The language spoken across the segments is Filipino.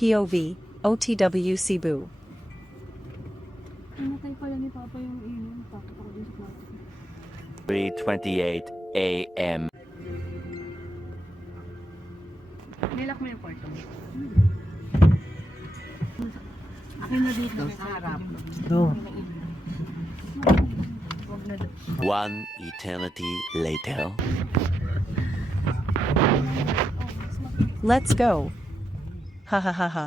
POV, OTW Cebu. Namatay pala ni Papa yung iyon. Takot ako din sa kwarto. 3:28 a.m. Nilak mo yung kwarto mo. Akin na dito sa harap. Huwag na doon. One eternity later. Let's go. Ha ha ha ha.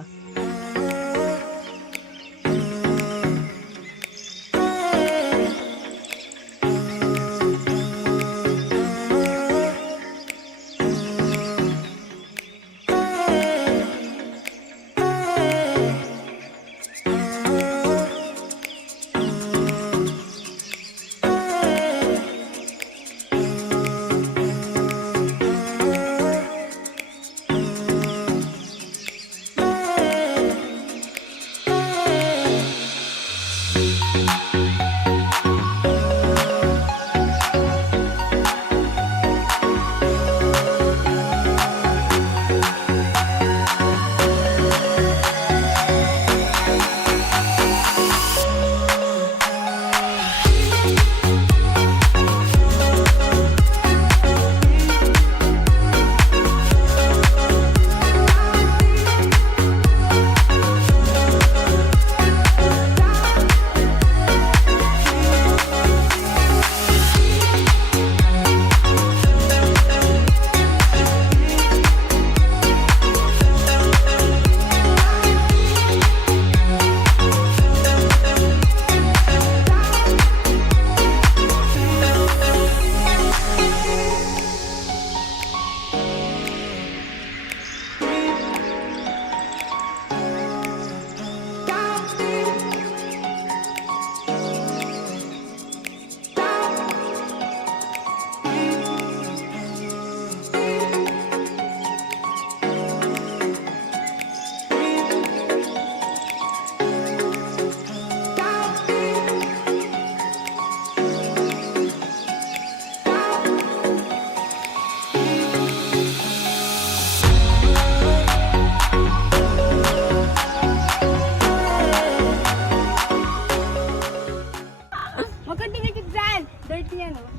Huwag kang tumikit dyan! Dirty yan, oh.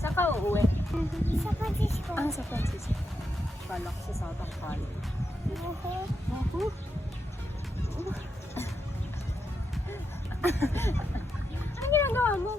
Saan ka uuwi? Sa Francisco. Ah, sa Francisco. Kala ko sa South ang Cali. Ako? Anong ginagawa mo?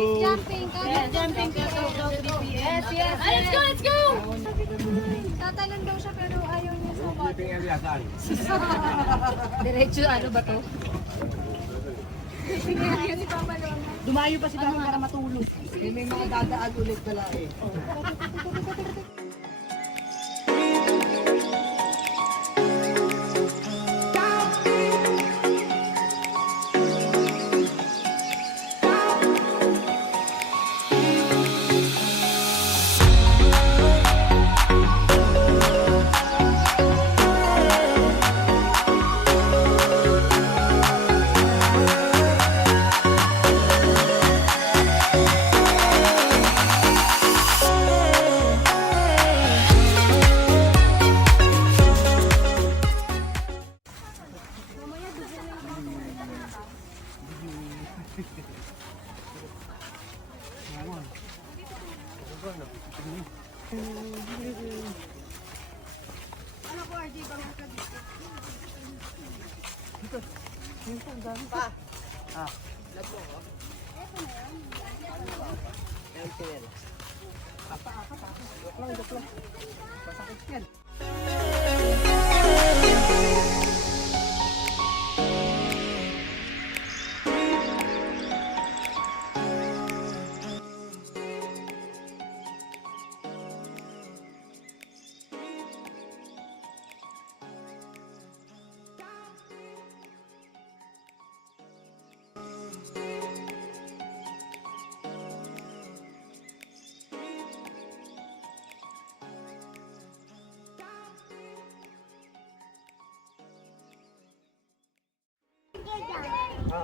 Jumping ka. Yes, jumping ka. Yes, yes. Let's go, let's go! Tatalon daw siya pero ayaw niya sa bata. Diretso, ano ba to? Si Papa Lona. Dumayo pa si Papa para matulog. Eh, may mga dadaan ulit pala eh.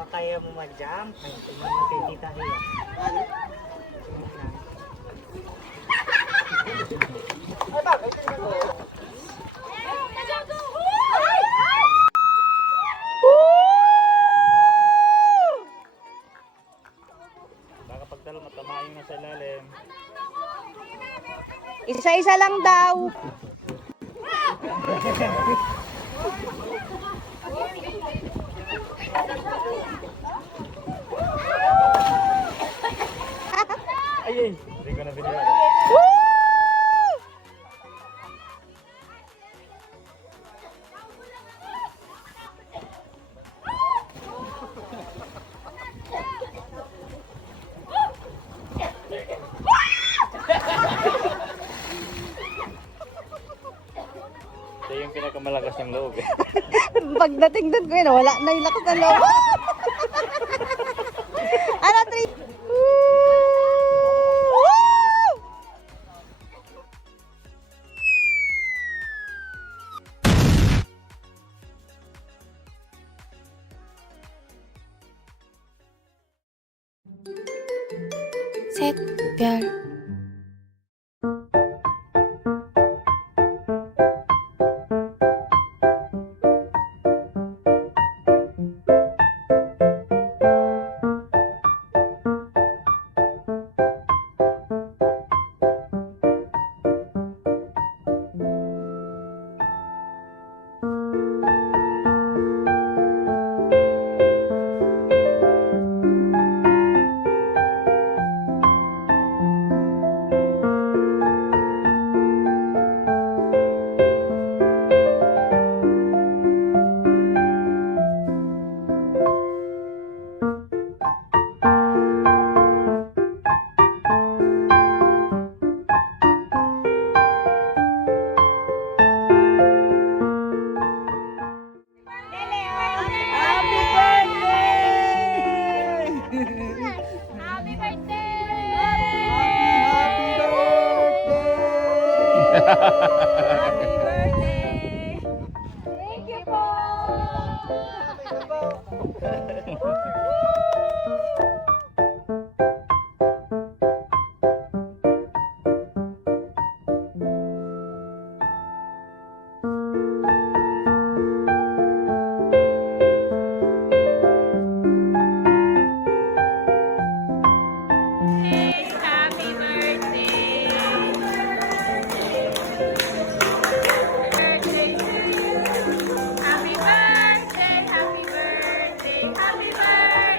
Kaya mo mag-jump? Tingnan mo kay Tita Hiya. Baka pagtalo matamayin na sa ilalim. Isa-isa lang daw. Ayun! Hindi ko na binila. Ito yung pinakamalakas ng loob eh. Pagdating doon ko yun, wala na yung lakas ng loob. Ano, 3? 샛별 Happy birthday! Happy birthday! Thank you po! Happy birthday! Birthday to you! Happy birthday! Happy birthday! Happy birthday!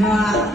Ha